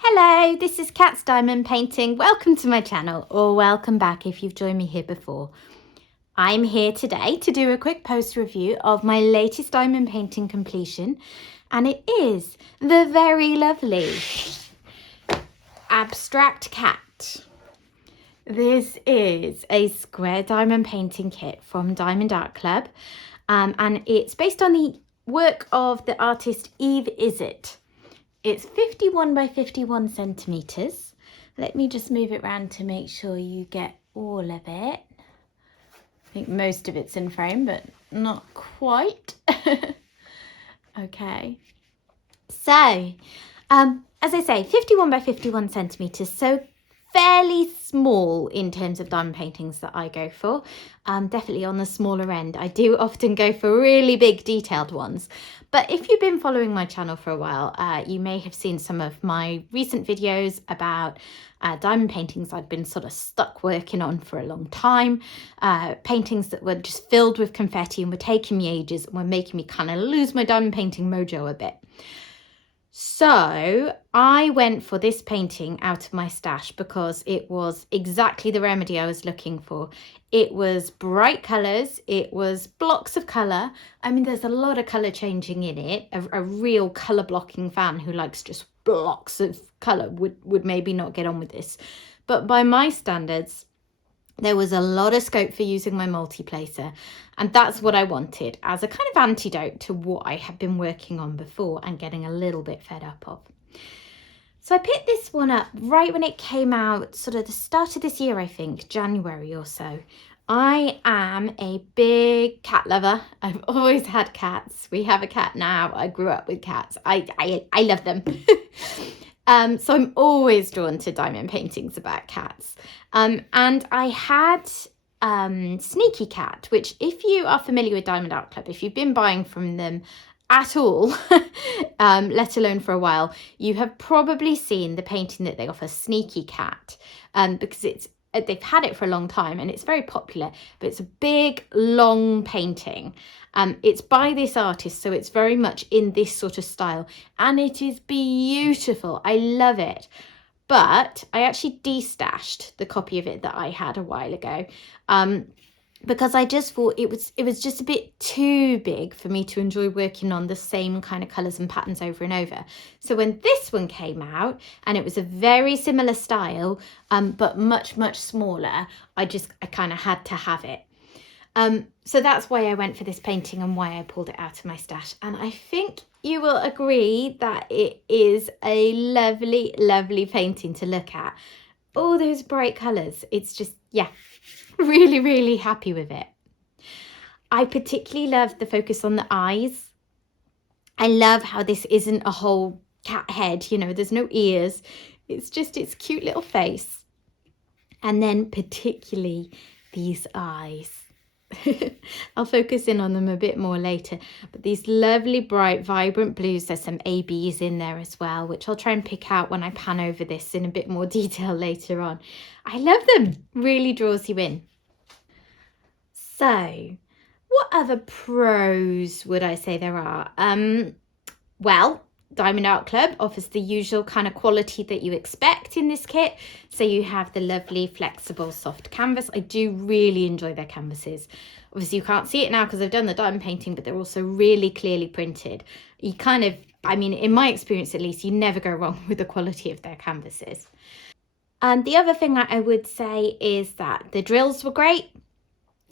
Hello, this is Cat's Diamond Painting. Welcome to my channel, or welcome back if you've joined me here before. I'm here today to do a quick post review of my latest diamond painting completion, and it is the very lovely Abstract Cat. This is a square diamond painting kit from Diamond Art Club, and it's based on the work of the artist Izzett. It's 51 by 51 centimeters. Let me just move it around to make sure you get all of it. I think most of it's in frame, but not quite. Okay. So, as I say, 51 by 51 centimeters. So fairly small in terms of diamond paintings that I go for. Definitely on the smaller end. I do often go for really big detailed ones. But if you've been following my channel for a while, you may have seen some of my recent videos about diamond paintings I'd been sort of stuck working on for a long time. Paintings that were just filled with confetti and were taking me ages and were making me kind of lose my diamond painting mojo a bit. So I went for this painting out of my stash because it was exactly the remedy I was looking for. It was bright colours, it was blocks of colour. I mean, there's a lot of colour changing in it. A real colour blocking fan who likes just blocks of colour would maybe not get on with this. But by my standards, there was a lot of scope for using my multi-placer, and that's what I wanted as a kind of antidote to what I had been working on before and getting a little bit fed up of. So I picked this one up right when it came out, sort of the start of this year, I think, January or so. I am a big cat lover. I've always had cats. We have a cat now. I grew up with cats. I love them. So I'm always drawn to diamond paintings about cats. And I had Sneaky Cat, which if you are familiar with Diamond Art Club, if you've been buying from them at all, let alone for a while, you have probably seen the painting that they offer, Sneaky Cat, because they've had it for a long time and it's very popular, but it's a big, long painting. It's by this artist, so it's very much in this sort of style, and it is beautiful. I love it. But I actually destashed the copy of it that I had a while ago, because I just thought it was just a bit too big for me to enjoy working on the same kind of colours and patterns over and over. So when this one came out, and it was a very similar style, but much, much smaller, I kind of had to have it. So that's why I went for this painting and why I pulled it out of my stash. And I think you will agree that it is a lovely, lovely painting to look at. All those bright colours. It's just, yeah, really, really happy with it. I particularly love the focus on the eyes. I love how this isn't a whole cat head, you know, there's no ears. It's just its cute little face. And then particularly these eyes. I'll focus in on them a bit more later, but these lovely bright vibrant blues, there's some ABs in there as well, which I'll try and pick out when I pan over this in a bit more detail later on. I love them, really draws you in. So what other pros would I say there are? Well, Diamond Art Club offers the usual kind of quality that you expect in this kit. So you have the lovely flexible soft canvas. I do really enjoy their canvases. Obviously you can't see it now because I've done the diamond painting, but they're also really clearly printed. You kind of, I mean, in my experience at least, you never go wrong with the quality of their canvases. The other thing that I would say is that the drills were great.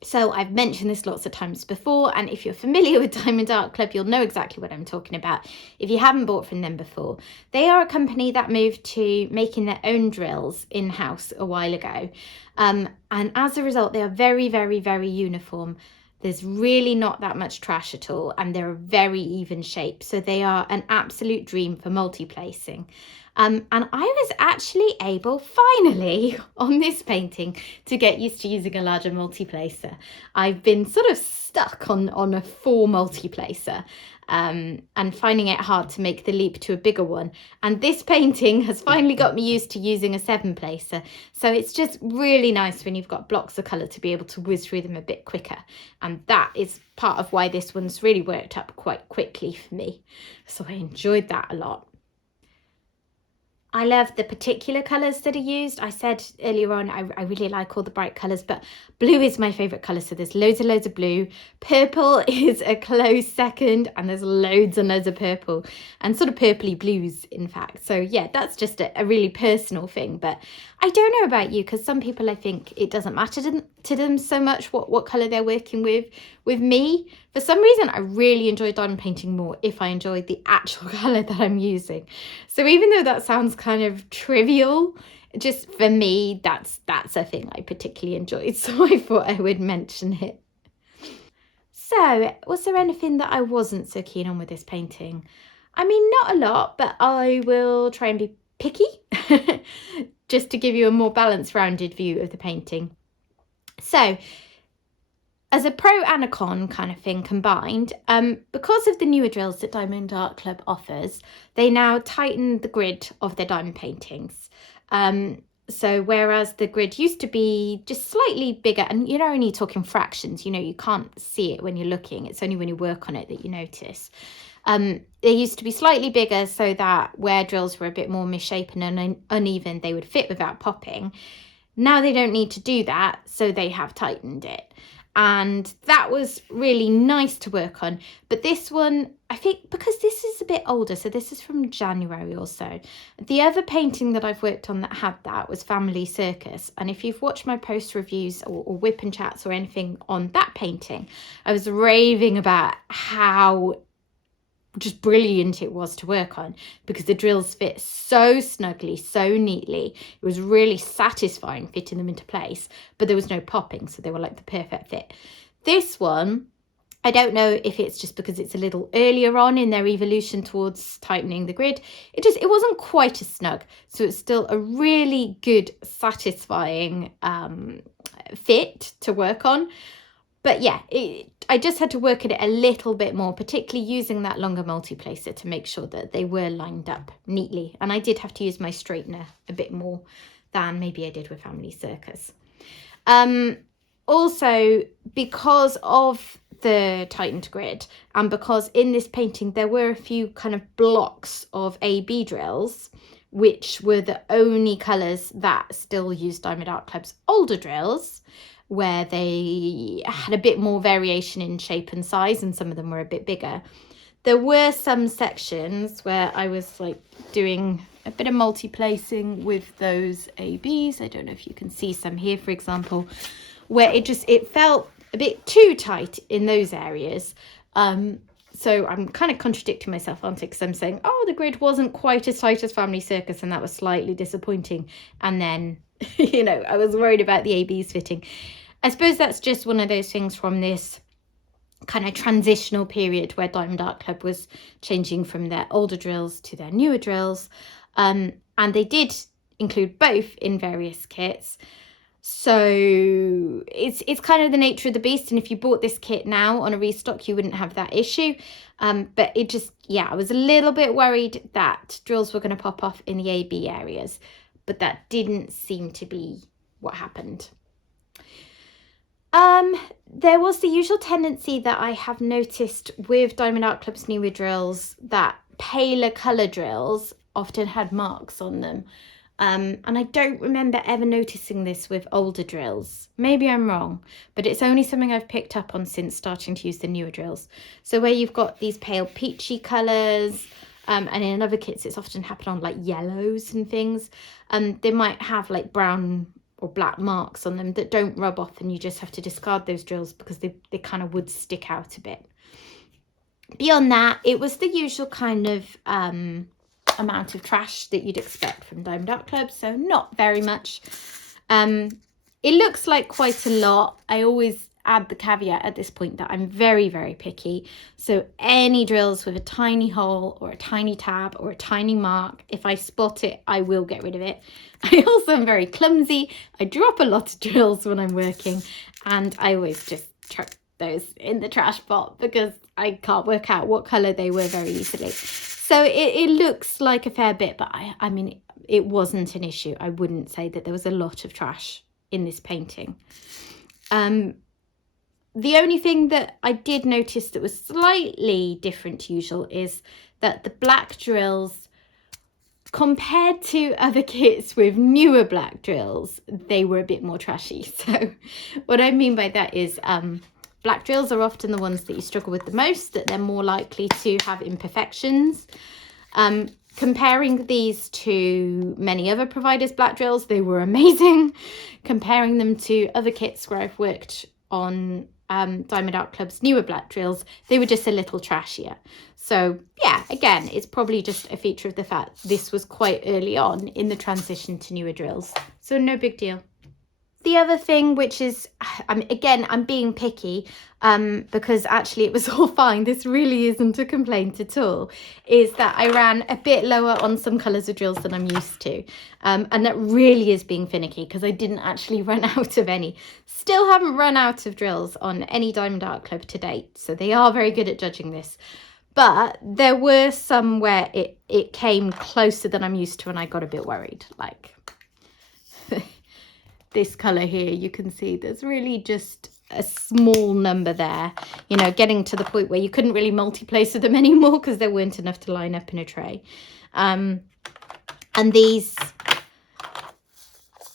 So I've mentioned this lots of times before, and if you're familiar with Diamond Art Club, you'll know exactly what I'm talking about if you haven't bought from them before. They are a company that moved to making their own drills in-house a while ago. And as a result, they are very, very, very uniform. There's really not that much trash at all, and they're a very even shape. So they are an absolute dream for multi-placing. And I was actually able, finally, on this painting, to get used to using a larger multi-placer. I've been sort of stuck on a 4 multi-placer and finding it hard to make the leap to a bigger one. And this painting has finally got me used to using a 7-placer. So it's just really nice when you've got blocks of colour to be able to whiz through them a bit quicker. And that is part of why this one's really worked up quite quickly for me. So I enjoyed that a lot. I love the particular colours that are used. I said earlier on, I really like all the bright colours, but blue is my favourite colour. So there's loads of blue. Purple is a close second, and there's loads and loads of purple, and sort of purpley blues, in fact. So yeah, that's just a really personal thing. But I don't know about you, because some people, I think it doesn't matter to them so much what colour they're working with. With me, for some reason, I really enjoy diamond painting more if I enjoy the actual colour that I'm using. So even though that sounds kind of trivial, just for me, that's a thing I particularly enjoyed. So I thought I would mention it. So was there anything that I wasn't so keen on with this painting? I mean, not a lot, but I will try and be picky just to give you a more balanced, rounded view of the painting. So as a pro and a con kind of thing combined, because of the newer drills that Diamond Art Club offers, they now tighten the grid of their diamond paintings. So whereas the grid used to be just slightly bigger, and you're only talking fractions, you can't see it when you're looking. It's only when you work on it that you notice. They used to be slightly bigger so that where drills were a bit more misshapen and uneven, they would fit without popping. Now they don't need to do that, so they have tightened it. And that was really nice to work on. But this one, I think because this is a bit older, so this is from January or so. The other painting that I've worked on that had that was Family Circus. And if you've watched my post reviews or whip and chats or anything on that painting, I was raving about how just brilliant it was to work on, because the drills fit so snugly, so neatly. It was really satisfying fitting them into place, but there was no popping, so they were like the perfect fit. This one, I don't know if it's just because it's a little earlier on in their evolution towards tightening the grid. It wasn't quite as snug, so it's still a really good, satisfying fit to work on. But yeah, I just had to work at it a little bit more, particularly using that longer multi-placer to make sure that they were lined up neatly. And I did have to use my straightener a bit more than maybe I did with Family Circus. Also, because of the tightened grid, and because in this painting there were a few kind of blocks of AB drills, which were the only colours that still used Diamond Art Club's older drills, where they had a bit more variation in shape and size, and some of them were a bit bigger. There were some sections where I was like doing a bit of multi-placing with those ABs. I don't know if you can see some here, for example, where it felt a bit too tight in those areas. So I'm kind of contradicting myself, aren't I? Because I'm saying, oh, the grid wasn't quite as tight as Family Circus, and that was slightly disappointing. And then, I was worried about the ABs fitting. I suppose that's just one of those things from this kind of transitional period where Diamond Art Club was changing from their older drills to their newer drills. And they did include both in various kits. So it's kind of the nature of the beast. And if you bought this kit now on a restock, you wouldn't have that issue. But I was a little bit worried that drills were going to pop off in the AB areas, but that didn't seem to be what happened. There was the usual tendency that I have noticed with Diamond Art Club's newer drills that paler colour drills often had marks on them. And I don't remember ever noticing this with older drills. Maybe I'm wrong, but it's only something I've picked up on since starting to use the newer drills. So where you've got these pale peachy colours, and in other kits it's often happened on like yellows and things, they might have like brown or black marks on them that don't rub off, and you just have to discard those drills because they kind of would stick out a bit. Beyond that, it was the usual kind of amount of trash that you'd expect from Diamond Art Club, so not very much. It looks like quite a lot. I always add the caveat at this point that I'm very, very picky. So any drills with a tiny hole or a tiny tab or a tiny mark, if I spot it, I will get rid of it. I also am very clumsy. I drop a lot of drills when I'm working, and I always just chuck those in the trash pot because I can't work out what colour they were very easily. So it looks like a fair bit, but I mean, it wasn't an issue. I wouldn't say that there was a lot of trash in this painting. The only thing that I did notice that was slightly different to usual is that the black drills compared to other kits with newer black drills, they were a bit more trashy. So what I mean by that is black drills are often the ones that you struggle with the most, that they're more likely to have imperfections. Comparing these to many other providers' black drills, they were amazing. Comparing them to other kits where I've worked on Diamond Art Club's newer black drills, they were just a little trashier. So yeah, again, it's probably just a feature of the fact this was quite early on in the transition to newer drills. So no big deal. The other thing, which is, I'm being picky because actually it was all fine. This really isn't a complaint at all, is that I ran a bit lower on some colours of drills than I'm used to. And that really is being finicky because I didn't actually run out of any. Still haven't run out of drills on any Diamond Art Club to date. So they are very good at judging this. But there were some where it came closer than I'm used to and I got a bit worried. Like this colour here, you can see there's really just a small number there, you know, getting to the point where you couldn't really multi-place with them anymore because there weren't enough to line up in a tray. And these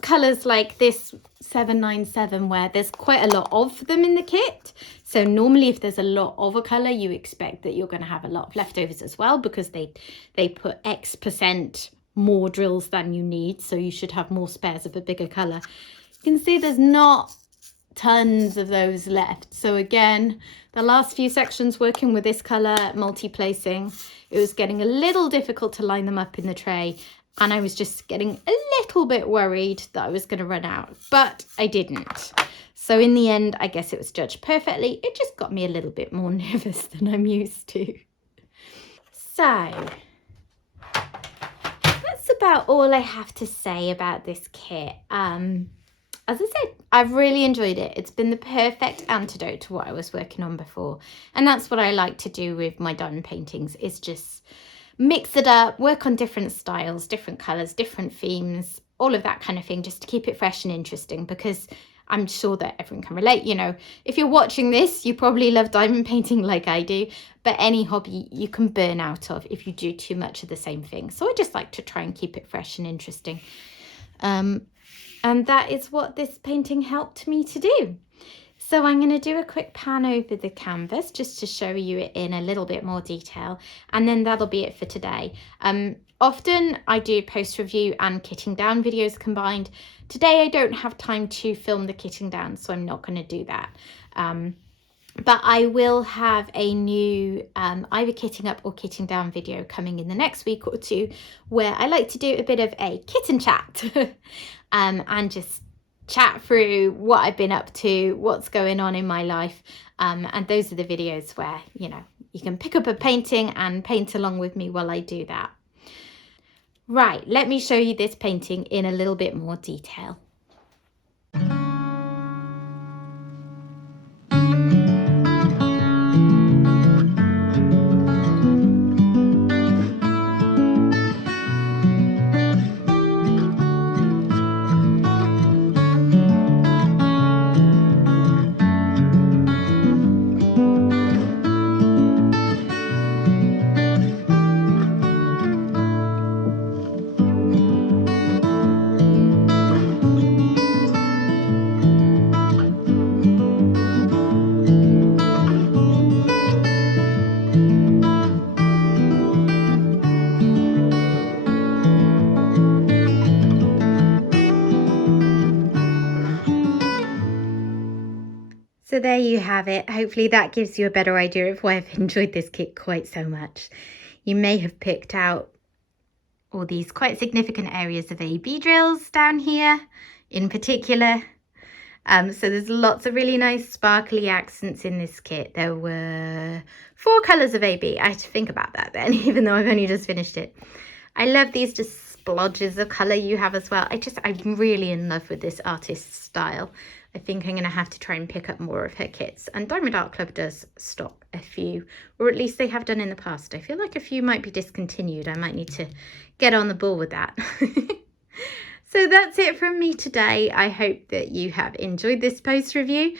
colours like this 797, where there's quite a lot of them in the kit. So normally if there's a lot of a colour, you expect that you're going to have a lot of leftovers as well, because they put X% more drills than you need, so you should have more spares of a bigger colour. You can see there's not tons of those left. So again, the last few sections working with this colour, multi-placing, it was getting a little difficult to line them up in the tray, and I was just getting a little bit worried that I was going to run out, but I didn't. So in the end, I guess it was judged perfectly. It just got me a little bit more nervous than I'm used to. So that's about all I have to say about this kit. As I said, I've really enjoyed it. It's been the perfect antidote to what I was working on before. And that's what I like to do with my diamond paintings, is just mix it up, work on different styles, different colours, different themes, all of that kind of thing, just to keep it fresh and interesting, because I'm sure that everyone can relate. You know, if you're watching this, you probably love diamond painting like I do, but any hobby you can burn out of if you do too much of the same thing. So I just like to try and keep it fresh and interesting. And that is what this painting helped me to do. So I'm going to do a quick pan over the canvas just to show you it in a little bit more detail, and then that'll be it for today. Often I do post review and kitting down videos combined. Today I don't have time to film the kitting down, so I'm not going to do that. But I will have a new either kitting up or kitting down video coming in the next week or two, where I like to do a bit of a kitten chat and just chat through what I've been up to, what's going on in my life. And those are the videos where, you know, you can pick up a painting and paint along with me while I do that. Right, let me show you this painting in a little bit more detail. So there you have it. Hopefully that gives you a better idea of why I've enjoyed this kit quite so much. You may have picked out all these quite significant areas of AB drills down here in particular. So there's lots of really nice sparkly accents in this kit. There were 4 colours of AB. I had to think about that then, even though I've only just finished it. I love these just splodges of colour you have as well. I'm really in love with this artist's style. I think I'm going to have to try and pick up more of her kits. And Diamond Art Club does stock a few, or at least they have done in the past. I feel like a few might be discontinued. I might need to get on the ball with that. So that's it from me today. I hope that you have enjoyed this post review.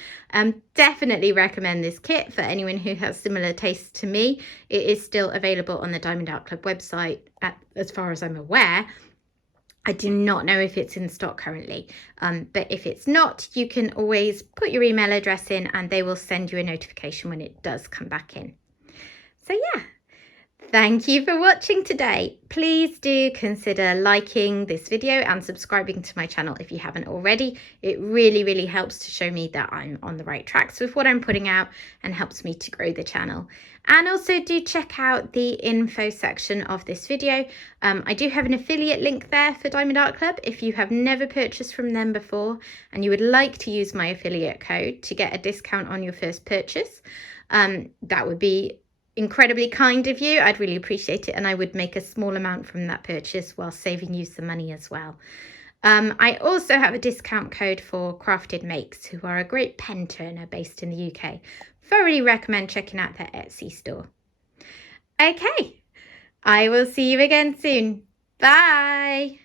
Definitely recommend this kit for anyone who has similar tastes to me. It is still available on the Diamond Art Club website, as far as I'm aware. I do not know if it's in stock currently, but if it's not, you can always put your email address in and they will send you a notification when it does come back in. So yeah. Thank you for watching today. Please do consider liking this video and subscribing to my channel if you haven't already. It really helps to show me that I'm on the right tracks with what I'm putting out and helps me to grow the channel. And also do check out the info section of this video. I do have an affiliate link there for Diamond Art Club. If you have never purchased from them before and you would like to use my affiliate code to get a discount on your first purchase, that would be incredibly kind of you. I'd really appreciate it, and I would make a small amount from that purchase while saving you some money as well. I also have a discount code for Crafted Makes, who are a great pen turner based in the UK. Thoroughly recommend checking out their Etsy store. Okay, I will see you again soon. Bye.